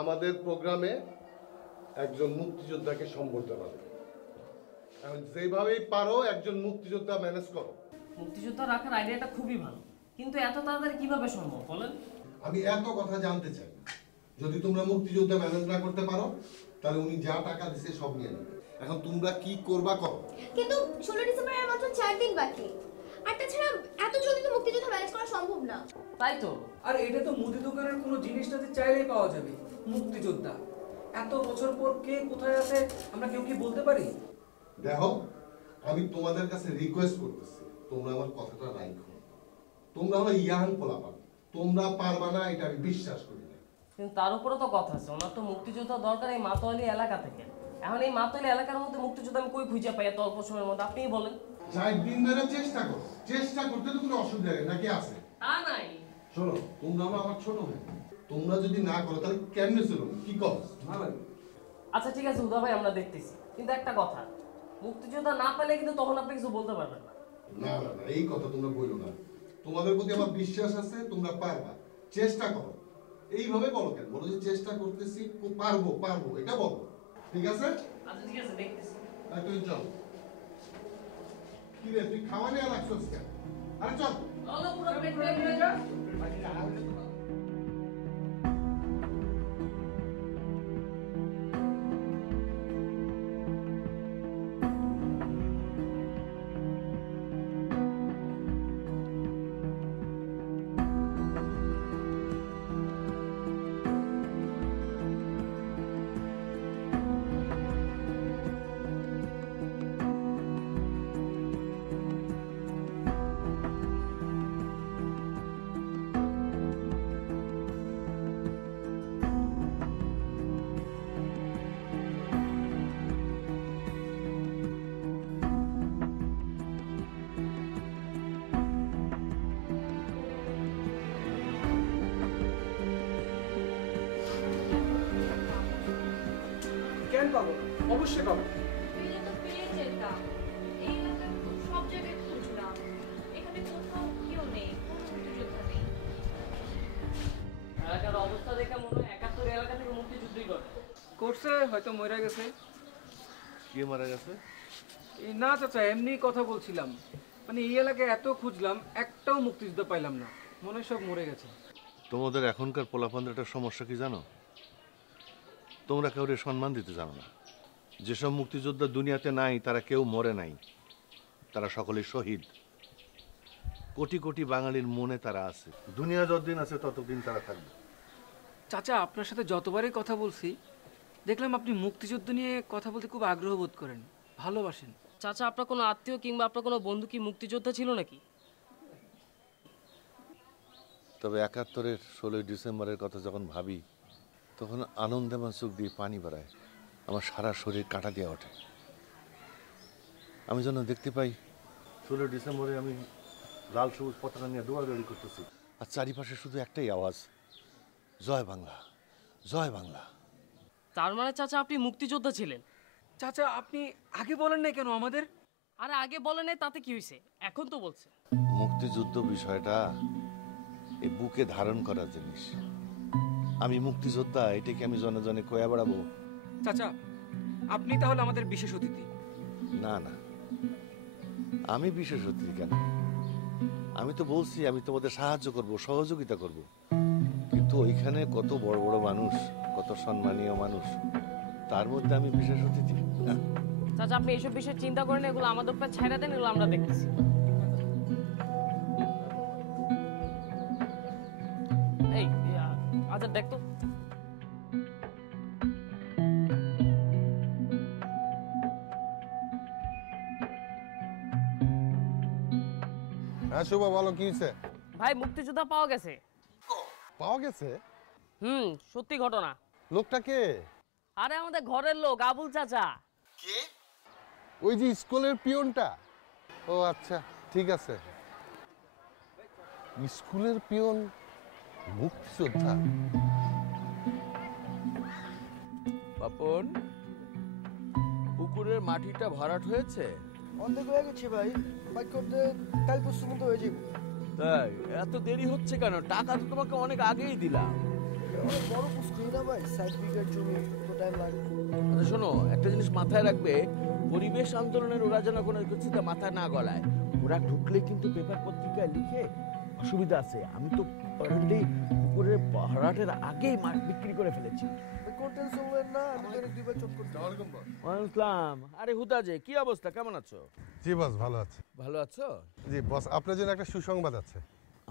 আমাদের প্রোগ্রামে একজন মুক্তিযোদ্ধাকে সম্বর্ধনা দেবে। এখন যেভাবেই পারো একজন মুক্তিযোদ্ধা ম্যানেজ করো। মুক্তিযোদ্ধা রাখার আইডিয়াটা খুবই ভালো, কিন্তু এত তাড়াতাড়ি কিভাবে সম্ভব বলেন? আমি এত কথা জানতে চাই না। যদি তোমরা মুক্তিযোদ্ধা ম্যানেজ না করতে পারো, তাহলে উনি যা টাকা দিছে সব নিয়ে নেবে। এখন তোমরা কি করবা করো। কিন্তু 16 ডিসেম্বরের মাত্র 4 দিন বাকি, আর তাছাড়া এত জলদি তো মুক্তিযোদ্ধা ম্যানেজ করা সম্ভব না। তাই তো। আর এটা তো মুদি দোকানের কোনো জিনিসটাতে চাইলেই পাওয়া যাবে। মুক্তিযোদ্ধা এত বছর পর কে কোথায় আছে আমরা কেউ কি বলতে পারি? দেখো, আমি তোমাদের কাছে রিকোয়েস্ট করতেছি, তোমরা আমার কথাটা রাখো। তোমরা হলো ইয়াং পোলাপান, তোমরা পারবা না এটা আমি বিশ্বাস করি না। কিন্তু তার উপরে তো কথা আছে, ওনার তো মুক্তিযোদ্ধা দরকার এই মাতোয়ালি এলাকা থেকে। এখন এই মাতোয়ালি এলাকার মধ্যে মুক্তিযোদ্ধা আমি কই খুঁজে পাই এত অল্প সময়ের মধ্যে? আপনিই বলেন। 4 দিন ধরে চেষ্টা করো, চেষ্টা করতে তো কোনো অসুবিধা নেই, নাকি আছে? তা নাই। শোনো, তোমরা আমার ছোট ভাই, তোমরা যদি না করো তাহলে কেমনে চলবে? কি করো? আচ্ছা ঠিক আছে হুদা ভাই, আমরা দেখতেছি, কিন্তু একটা কথা, মুক্তিযোদ্ধা না পেলে কিন্তু তখন আপনি কিছু বলতে পারবেন না। না না না, এই কথা তোমরা বলো না। তোমাদের প্রতি আমার বিশ্বাস আছে, তোমরা পারবা, চেষ্টা করো। এইভাবে বলো কেন? বলো যে চেষ্টা করতেছি, পারবো পারবো, এটা বলো, ঠিক আছে? আচ্ছা ঠিক আছে, দেখতেছি। তুই চল। কি রে, তুই খাওয়া নিয়ে রাখছিস কেন? আরে চল। চলো পুরো প্লেট নিয়ে যা। কেন পাবো না? অবশ্যই পাবো। পেলে তো পেয়ে যেতাম। এই এলাকায় সব জায়গায় খুঁজলাম, এখানে কোথাও কেউ নেই, কোনো মুক্তিযোদ্ধা নেই। এলাকার অবস্থা দেখে মনে হয় 71 এলাকা থেকে মুক্তিযুদ্ধই করে। করছে, হয়তো মরে গেছে। কে মারা গেছে? এই না চাচা, এমনি কথা বলছিলাম। মানে এই এলাকায় এত খুঁজলাম, একটাও মুক্তিযুদ্ধ পাইলাম না, মনে হয় সব মরে গেছে। তোমাদের এখনকার পোলাপানদের একটা সমস্যা কি জানো? তোমরা কাউরে সম্মান দিতে জানো না। যেসব মুক্তিযোদ্ধা দুনিয়াতে নাই তারা কেউ মরে নাই, তারা সকলে শহীদ। কোটি কোটি বাঙালির মনে তারা আছে। দুনিয়া যতদিন আছে ততদিন তারা থাকবে। চাচা, আপনার সাথে যতবারই কথা বলছি দেখলাম আপনি মুক্তিযুদ্ধ নিয়ে কথা বলতে খুব আগ্রহ বোধ করেন, ভালোবাসেন। চাচা, আপনার কোনো আত্মীয় কিংবা আপনার কোনো বন্ধু কি মুক্তিযোদ্ধা ছিল নাকি? তবে 71-এর 16ই ডিসেম্বরের কথা যখন ভাবি তখন আনন্দে আমার চোখ দিয়ে পানি বেড়ায়, আমার সারা শরীর কাঁটা দিয়ে ওঠে। আমি যেন দেখতে পাই 16ই ডিসেম্বরে আমি লাল সবুজ পতাকা নিয়ে দৌড়াদৌড়ি করতেছি, আর চারিপাশে শুধু একটাই আওয়াজ, জয় বাংলা, জয় বাংলা। তার মানে চাচা আপনি মুক্তিযোদ্ধা ছিলেন? চাচা, আপনি আগে বলেন নাই কেন আমাদের? আরে আগে বলে নাই তাতে কি হয়েছে, এখন তো বলছে। মুক্তিযুদ্ধ বিষয়টা এই বুকে ধারণ করার জিনিস। আমি মুক্তিযোদ্ধা, এটাকে আমি জনে জনে কয়া বেড়াবো? চাচা, আপনি তাহলে আমাদের বিশেষ অতিথি। না না, আমি বিশেষ অতিথি কেন? আমি তো বলছি আমি তোমাদের সাহায্য করব, সহযোগিতা করব, কিন্তু ওইখানে কত বড় বড় মানুষ, কত সম্মানীয় মানুষ, তার মধ্যে আমি বিশেষ অতিথি না। চাচা, আপনি এইসব বিষয়ে চিন্তা করেন, এগুলো আমাদের উপর ছেড়ে দেন, এগুলো আমরা দেখতেছি। এই আচ্ছা দেখ তো। হ্যাঁ শুভ, বলো কি হয়েছে? ভাই, মুক্তিযোদ্ধা পাওয়া গেছে। পাওয়া গেছে? সত্যি ঘটনা। লোকটা কে? আরে আমাদের ঘরের লোক, আবুল চাচা। কে? ওই যে স্কুলের পিয়নটা? ও আচ্ছা, ঠিক আছে। স্কুলের পিয়ন মুক্তিযোদ্ধা? বাপন, পুকুরের মাটিটা ভরাট হয়েছে? অর্ধেক হয়ে গেছে ভাই, বাকি করতে কাল পরশু মতো হয়ে যাবে। তাই এত দেরি হচ্ছে কেন? টাকা তো তোমাকে অনেক আগেই দিলাম। অনেক বড় পুষ্করি না ভাই, 60 বিঘার জমি, তো টাইম লাগবে। আচ্ছা শোনো, একটা জিনিস মাথায় রাখবে, পরিবেশ আন্দোলনের ওরা যেন কোনো কিছুতে মাথা না গলায়। ওরা ঢুকলে কিন্তু পেপার পত্রিকায় লিখে অসুবিধা আছে। আমি তো অলরেডি পুকুরের ভরাটের আগেই মাছ বিক্রি করে ফেলেছি। কোনটেন চলবেন না, আমি তো দুইবার চোখ করতে। আসসালাম। আরে হুদা যে, কি অবস্থা, কেমন আছো? জি বস, ভালো আছে। ভালো আছো? জি বস, আপনার জন্য একটা সুসংবাদ আছে।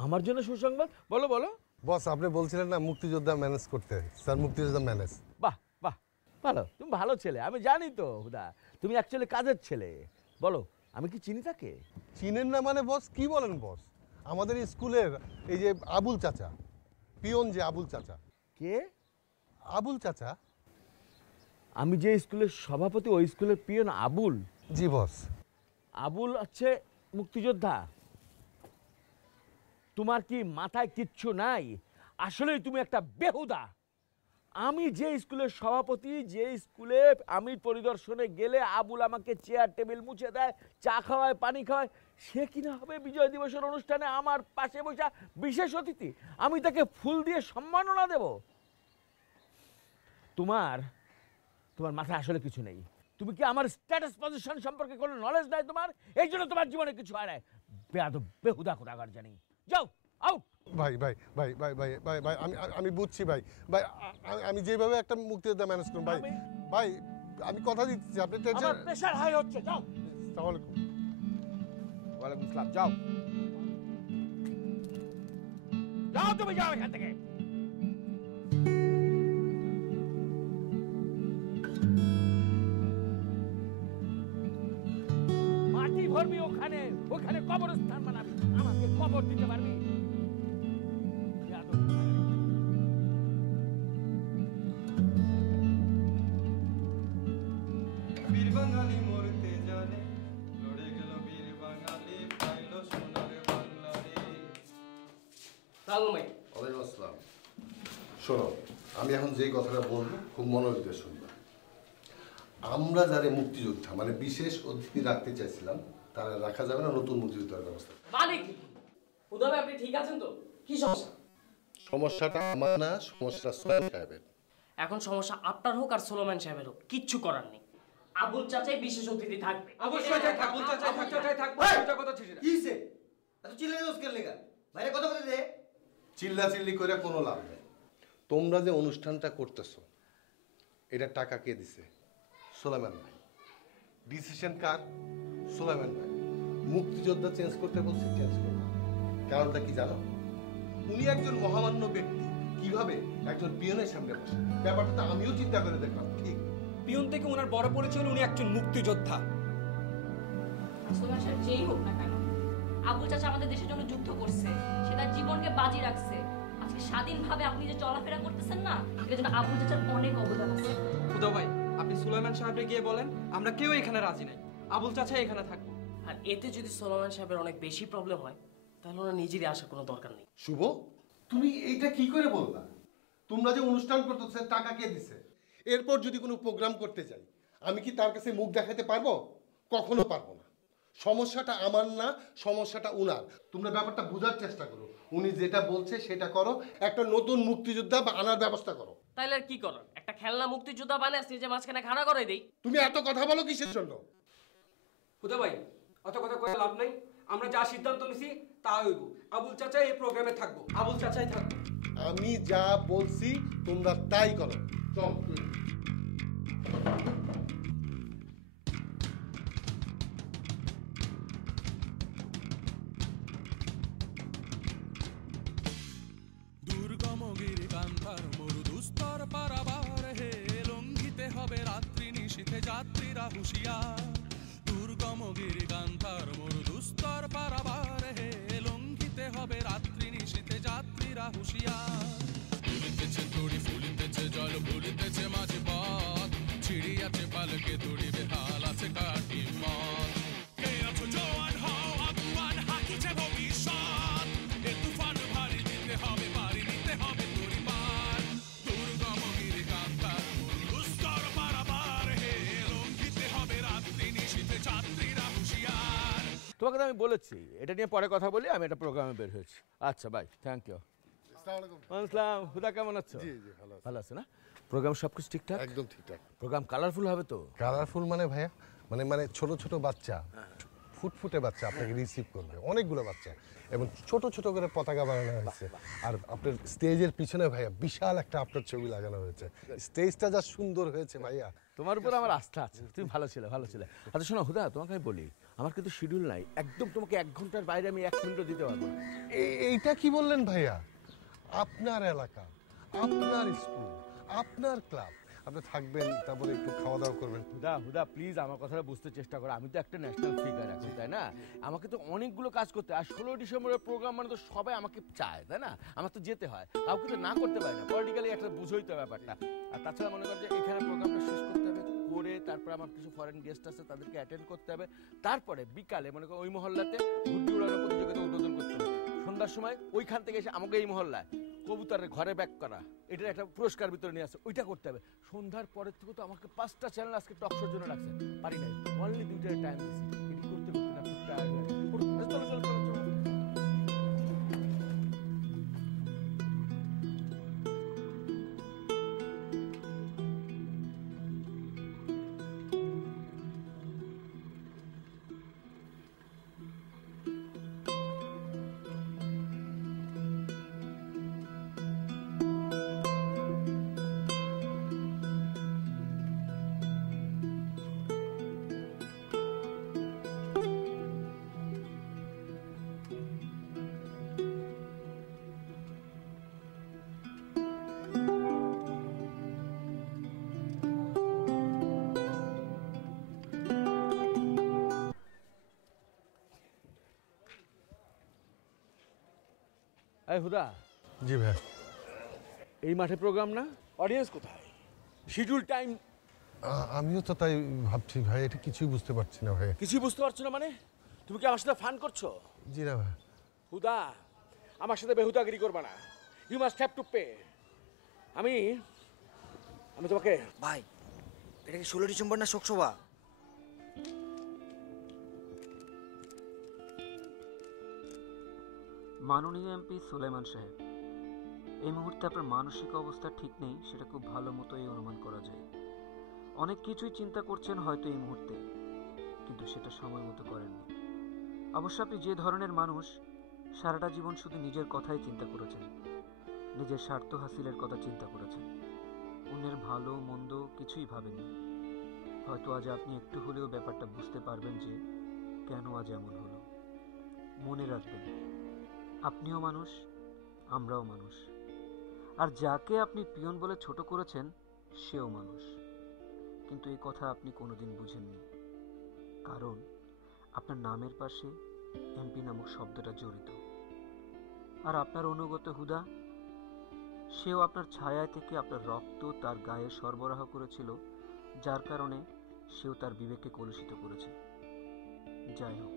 আমার জন্য সুসংবাদ? বলো বলো। বস, আপনি বলছিলেন না মুক্তিযোদ্ধা ম্যানেজ করতে, স্যার মুক্তিযোদ্ধা ম্যানেজ। বাহ বাহ, ভালো, তুমি ভালো ছেলে, আমি জানি তো হুদা, তুমি অ্যাকচুয়ালি কাজের ছেলে। বলো, আমি কি চিনি তাকে? চিনেন না মানে বস, কি বলেন বস? আমাদের স্কুলের এই যে আবুল চাচা, পিয়ন যে আবুল চাচা। কে? আবুল চাচা। আমি যে স্কুলের সভাপতি, ওই স্কুলের পিয়ন আবুল? জি বস। আবুল হচ্ছে মুক্তিযোদ্ধা? তোমার কি মাথায় কিচ্ছু নাই? আসলেই তুমি একটা বেহুদা। আমি যে স্কুলের সভাপতি, যে স্কুলে আমি পরিদর্শনে গেলে আবুল আমাকে চেয়ার টেবিল মুছে দেয়, চা খাওয়ায়, পানি খাওয়ায়, সে কিনা হবে বিজয় দিবসের অনুষ্ঠানে আমার পাশে বসা বিশেষ অতিথি? আমি তাকে ফুল দিয়ে সম্মাননা দেব? তোমার তোমার মাথায় আসলে কিছু নেই। তুমি কি আমার স্ট্যাটাস পজিশন সম্পর্কে কোনো নলেজ নাই তোমার? এই জন্য তোমার জীবনে কিছু হয় না। বেয়াদব, বেহুদা কোথাকার জানি। যাও, আউট। ভাই ভাই ভাই ভাই ভাই ভাই ভাই আমি বুঝছি ভাই। ভাই আমি যেভাবে একটা মুক্তিযোদ্ধা ম্যানেজ করুন ভাই। ভাই আমি কথা দিচ্ছি, আপনি টেনশন। আমার প্রেশার হাই হচ্ছে, যাও। আসসালামু আলাইকুম। ওয়ালাইকুম আসসালাম, যাও যাও, তুমি যাও এখান থেকে। মাটি ভরবি ওখানে, ওখানে কবরস্থান বানাবি, আমাকে কবর দিতে পারবি? বীর বাঙালি মরতে জানে, লড়ে গেল বীর বাঙালি, পাইল সোনার বাংলা রে। ওয়ালাইকুম আসসালাম। শোনো, আমি এখন যেই কথাটা বলবো খুব মনোযোগ দিয়ে শুনবে। আমরা যারা মুক্তিযোদ্ধা মানে বিশেষ অতিথি রাখতে চাইছিলাম তারা রাখা যাবে না, নতুন মুক্তিযোদ্ধার ব্যবস্থা। মানে কি হুদা ভাই আপনি ঠিক আছেন তো? কি সমস্যা? সমস্যাটা আমার না, সমস্যা সোহেল সাহেবের। এখন সমস্যা আপনার হোক আর সোলোম্যান সাহেবের হোক, কিচ্ছু করার নেই। আবুল চাচাই বিশেষ অতিথি থাকবে। আবুল চাচাই থাকবো, কথা ছিল না। কি হইছে? এত চিল্লাই দোষ কেন লেগা? বাইরে কথা বলে দে। চিল্লাচিল্লি করে কোনো লাভ নেই। তোমরা যে অনুষ্ঠানটা করতেছো এটা টাকা কে দিছে? সোলাইমান ভাই। ডিসিশন কার? সোলাইমান ভাই। মুক্তিযোদ্ধা চেঞ্জ করতে বলছে, চেঞ্জ করবে। কারণটা কি জানো? উনি একজন মহামান্য ব্যক্তি, কিভাবে একজন পিয়নের সামনে বসে, ব্যাপারটা তো আমিও চিন্তা করে দেখলাম। ঠিক পিয়ন থেকে ওনার বড় পরিচয় হলো উনি একজন মুক্তিযোদ্ধা। সোহেল সাহেব যেই হোক না কেন, আবুল চাচা আমাদের দেশের জন্য যুদ্ধ করছে, সে তার জীবনকে বাজি রাখছে। আজকে স্বাধীনভাবে আপনি যে চলাফেরা করতেছেন না, এটার জন্য আবুল চাচার অনেক অবদান আছে। খুদা ভাই, আপনি সুলাইমান সাহেবকে গিয়ে বলেন আমরা কেউ এখানে রাজি নাই, আবুল চাচা এখানে থাকবো। আর এতে যদি সোলোম্যান সাহেবের অনেক বেশি প্রবলেম হয় তাহলে ওনার নিজেরই আসার কোনো দরকার নেই। শুভ, তুমি এইটা কি করে বললা? তোমরা যে অনুষ্ঠান করতেছে টাকা কে দিছে? এরপর যদি কোনো প্রোগ্রাম করতে যাই আমি কি তার কাছে মুখ দেখাতে পারবো? কখনো পারবো না। সমস্যাটা আমার না, সমস্যাটা উনার। তোমরা ব্যাপারটা বোঝার চেষ্টা করো। উনি যেটা বলছে সেটা করো, একটা নতুন মুক্তিযোদ্ধা বা আনার ব্যবস্থা করো। তাইলে আর কি করার? একটা খেলনা মুক্তিযোদ্ধা বানায় স্টেজে মাঝখানে খাড়া করে দেই। তুমি এত কথা বলো কিসের জন্য? খুদা ভাই অত কথা কয়ে লাভ নাই, আমরা যা সিদ্ধান্ত নিছি তা হইব। আবুল চাচা এই প্রোগ্রামে থাকবো, আবুল চাচাই থাকবো। আমি যা বলছি তোমরা তাই করো। চল। দুর্গম গিরিকান্তার মরুদুস্তর পারাবার হে, লঙ্ঘিতে হবে রাত্রি নিশীথে যাত্রীরা হুঁশিয়ার। দুর্গম গিরিকান্তার মরুদুস্তর পারাবার হে, লঙ্ঘিতে হবে রাত্রি নিশীথে যাত্রীরা হুঁশিয়ার। ফুলিতেছে তড়ি ফুলিতেছে জল ভুলিতেছে মাঝে পথ, ছিড়িয়াছে পালকে তড়ি বেহাল আছে কাটি মত। কে আছো জওয়ান হও আগুয়ান, হাকিছে ভবিষ্যৎ। এ তুফান ভারী দিতে হবে, পারি নিতে হবে পরিবার। দুর্গম গিরিকান্তার মরুদুস্তর পারাবার হে, লঙ্ঘিতে হবে রাত্রি নিশীথে যাত্রীরা হুঁশিয়ার। তোমাকে তো আমি বলেছি এটা নিয়ে পরে কথা বলি, আমি একটা প্রোগ্রামে বের হয়েছি। আচ্ছা বাই, থ্যাংক ইউ। আসসালাম। হুদা কেমন আছো? জি জি ভালো আছি। ভালো আছে না? প্রোগ্রাম সবকিছু ঠিকঠাক? একদম ঠিকঠাক। প্রোগ্রাম কালারফুল হবে তো? কালারফুল মানে ভাইয়া, মানে মানে ছোট ছোট বাচ্চা, ফুটফুটে বাচ্চা আপনাকে রিসিভ করবে, অনেকগুলো বাচ্চা, এবং ছোট ছোট করে পতাকা বানানো হয়েছে। আর আপনার স্টেজের পিছনে ভাইয়া বিশাল একটা আপনার ছবি লাগানো হয়েছে। স্টেজটা যা সুন্দর হয়েছে ভাইয়া। তোমার উপর আমার আস্থা আছে, তুমি ভালো ছিলে, ভালো ছিলে। আচ্ছা শোনো হুদা, তোমাকে আমি বলি, আমার কিন্তু শিডিউল নাই একদম, তোমাকে 1 ঘন্টার বাইরে আমি 1 মিনিটও দিতে পারবো না। এইটা কি বললেন ভাইয়া? আপনার এলাকা, আপনার স্কুল, আপনার ক্লাব, আপনি থাকবেন, তারপরে একটু খাওয়া দাওয়া করবেন। হুদা হুদা প্লিজ আমার কথাটা বুঝতে চেষ্টা করো। আমি তো একটা ন্যাশনাল ফিগার এখন, তাই না? আমাকে তো অনেকগুলো কাজ করতে হয়। আর 16 ডিসেম্বরের প্রোগ্রাম মানে তো সবাই আমাকে চায়, তাই না? আমার তো যেতে হয়, কাউকে তো না করতে পারি না। পলিটিক্যালি একটা বুঝোই তো ব্যাপারটা। আর তাছাড়া মনে কর যে এখানে প্রোগ্রামটা শেষ করতে হবে, করে তারপরে আমার কিছু ফরেন গেস্ট আছে তাদেরকে অ্যাটেন্ড করতে হবে। তারপরে বিকালে মনে করো ওই মহল্লাতে ঘুরতি উড়ানোর প্রতিযোগিতা উদ্বোধন করতে হবে। সন্ধ্যার সময় ওইখান থেকে এসে আমাকে এই মহল্লায় কবুতরের ঘরে ব্যাক করা, এটার একটা পুরস্কার বিতরণ নিয়ে আসে, ওইটা করতে হবে। সন্ধ্যার পরের থেকে তো আমাকে 5টা চ্যানেল আজকে টক শোর জন্য রাখছে, পারি নাই, অনলি 2টার টাইম দিচ্ছি। এটি করতে করতে না খুব টায়ার্ড হয়ে গেছে। চলো চলো চলো চলো। এই হুদা। জি ভাই। এই মাঠে প্রোগ্রাম না, অডিয়েন্স কোথায়? Schedule time. আমিও তো তাই ভাবছি ভাই, এটা কিছুই বুঝতে পারছি না ভাই। কিছুই বুঝতে পারছো না মানে? তুমি কি আমার সাথে ফান করছো? জি না ভাই। হুদা আমার সাথে বেহুদাগিরি করবা না। You must have to pay. আমি তোমাকে ভাই এটা কি 16 ডিসেম্বর না শোকসভা? মাননীয় এমপি সুলাইমান সাহেব, এই মুহূর্তে আপনার মানসিক অবস্থা ঠিক নেই সেটা খুব ভালো মতোই অনুমান করা যায়। অনেক কিছুই চিন্তা করছেন হয়তো এই মুহূর্তে, কিন্তু সেটা সময় মতো করেননি। অবশ্য আপনি যে ধরনের মানুষ, সারাটা জীবন শুধু নিজের কথাই চিন্তা করেছেন, নিজের স্বার্থ হাসিলের কথা চিন্তা করেছেন, অন্যের ভালো মন্দ কিছুই ভাবেননি। হয়তো আজ আপনি একটু হলেও ব্যাপারটা বুঝতে পারবেন যে কেন আজ এমন হলো। মনে রাখবেন, আপনিও মানুষ, আমরাও মানুষ, আর যাকে আপনি পিয়ন বলে ছোট করেছেন সেও মানুষ। কিন্তু এই কথা আপনি কোনোদিন বুঝেননি, কারণ আপনার নামের পাশে এমপি নামক শব্দটা জড়িত। আর আপনার অনুগত হুদা, সেও আপনার ছায়ায় থেকে আপনার রক্ত তার গায়ে সরবরাহ করেছিল, যার কারণে সেও তার বিবেককে কলুষিত করেছে। যাই হোক,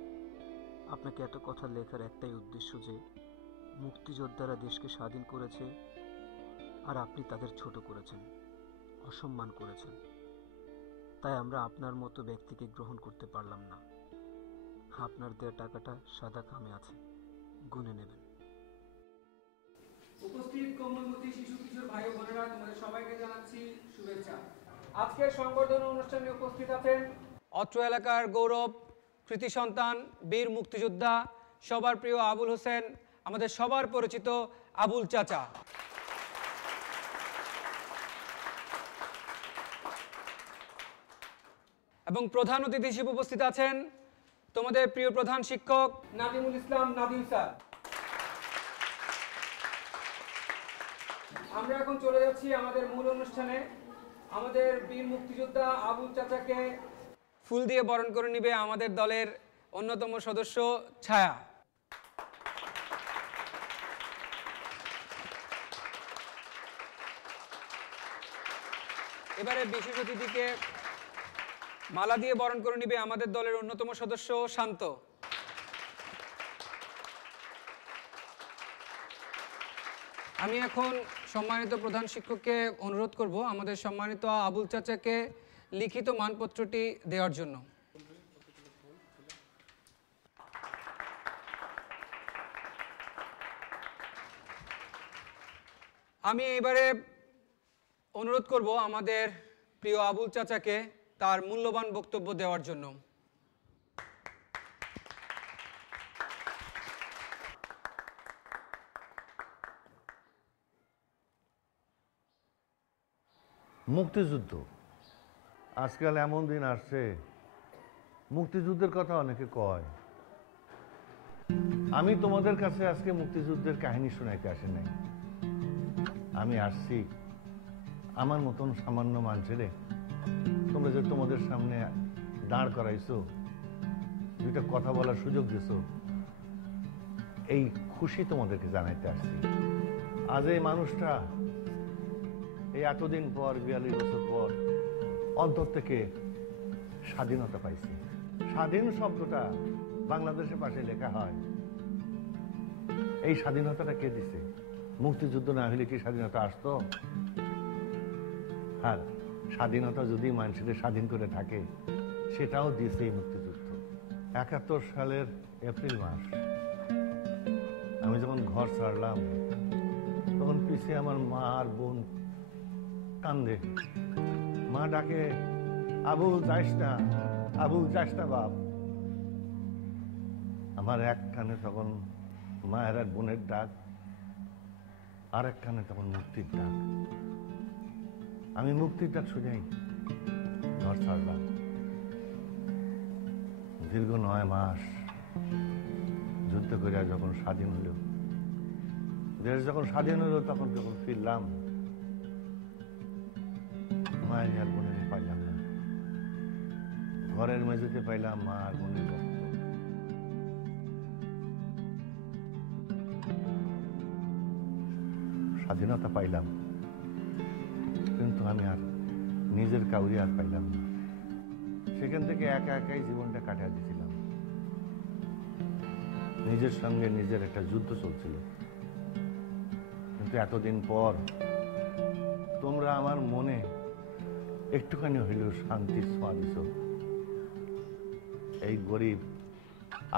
আপনাকে এত কথা লেখার একটাই উদ্দেশ্য যে মুক্তিযোদ্ধারা দেশকে স্বাধীন করেছে আর আপনি তাদের ছোট করেছেন, অসম্মান করেছেন। তাই আমরা আপনার মতো ব্যক্তিকে গ্রহণ করতে পারলাম না। আপনার দেওয়া টাকাটা সাদা খামে আছে, গুনে নেবেন। উপস্থিত কোমলমতি শিশু কিশোর ভাই ও বোনেরা, তোমাদের সবাইকে জানাচ্ছি শুভেচ্ছা। আজকের সংবর্ধনা অনুষ্ঠানে উপস্থিত আছেন অত্র এলাকার গৌরব, কৃতি সন্তান, বীর মুক্তিযোদ্ধা, সবার প্রিয় আবুল হোসেন, আমাদের সবার পরিচিত আবুল চাচা। এবং প্রধান অতিথি হিসেবে উপস্থিত আছেন তোমাদের প্রিয় প্রধান শিক্ষক নাদিমুল ইসলাম নাদিম স্যার। আমরা এখন চলে যাচ্ছি আমাদের মূল অনুষ্ঠানে। আমাদের বীর মুক্তিযোদ্ধা আবুল চাচাকে ফুল দিয়ে বরণ করে নেবে আমাদের দলের অন্যতম সদস্য ছায়া। এবারে বিশেষ অতিথিকে মালা দিয়ে বরণ করে নেবে আমাদের দলের অন্যতম সদস্য শান্ত। আমি এখন সম্মানিত প্রধান শিক্ষককে অনুরোধ করব আমাদের সম্মানিত আবুল চাচাকে লিখিত মানপত্রটি দেওয়ার জন্য। আমি এবারে অনুরোধ করব আমাদের প্রিয় আবুল চাচাকে তার মূল্যবান বক্তব্য দেওয়ার জন্য। মুক্তিযুদ্ধ আজকাল এমন দিন আসছে, মুক্তিযুদ্ধের কথা অনেকে কয়। আমি তোমাদের কাছে আজকে মুক্তিযুদ্ধের কাহিনী শোনাইতে আসি নাই। আমি আসছি আমার মতন সামান্য মানুষেরে তোমরা যে তোমাদের সামনে দাঁড় করাইছো, দুইটা কথা বলার সুযোগ দিছো, এই খুশি তোমাদেরকে জানাইতে আসছি। আজ এই মানুষটা এই এতদিন পর, 42 বছর পর অন্তর থেকে স্বাধীনতা পাইছে। স্বাধীন শব্দটা বাংলাদেশের পাশে লেখা হয়। এই স্বাধীনতাটা কে দিছে? মুক্তিযুদ্ধ না হলে কি স্বাধীনতা আসতো? আর স্বাধীনতা যদি মানুষের স্বাধীন করে থাকে, সেটাও দিয়েছে এই মুক্তিযুদ্ধ। 71 সালের এপ্রিল মাস আমি যখন ঘর ছাড়লাম, তখন পিছিয়ে আমার মা আর বোন কান্দে। মা ডাকে, আবুল যাস না, আবুল যাস না বাপ। আমার এক কানে তখন মায়ের আর বোনের ডাক, আর এক কানে তখন মুক্তির ডাক। আমি মুক্তির ডাক শুনেই ঘর ছাড়লাম। দীর্ঘ 9 মাস যুদ্ধ করে যখন স্বাধীন হলো, দেশ যখন স্বাধীন হলো, তখন যখন ফিরলাম, মায়ের আর বোনের পাইলাম না। ঘরের মেঝেতে পাইলাম মা আর বোনের রক্ত। স্বাধীনতা পাইলাম, কিন্তু আমি আর নিজের কাউরি আর পাইলাম না। সেখান থেকে একা একাই জীবনটা কাটিয়ে দিয়েছিলাম। নিজের সঙ্গে নিজের একটা যুদ্ধ চলছিল। কিন্তু এতদিন পর তোমরা আমার মনে একটুখানি হইলেও শান্তির ছোঁয়া দিছ। এই গরিব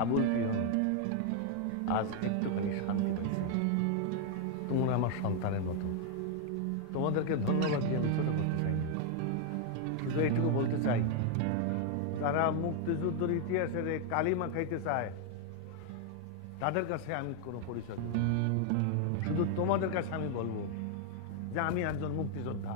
আবুল পিয়ন আজ একটুখানি শান্তি পাইছে। তোমরা আমার সন্তানের মতো, তোমাদেরকে ধন্যবাদ দিয়ে আমি ছোট করতে চাই না। শুধু এইটুকু বলতে চাই, যারা মুক্তিযুদ্ধের ইতিহাসের কালিমা খাইতে চায় তাদের কাছে আমি কোনো পরিচয় দেব না। শুধু তোমাদের কাছে আমি বলবো যে আমি একজন মুক্তিযোদ্ধা।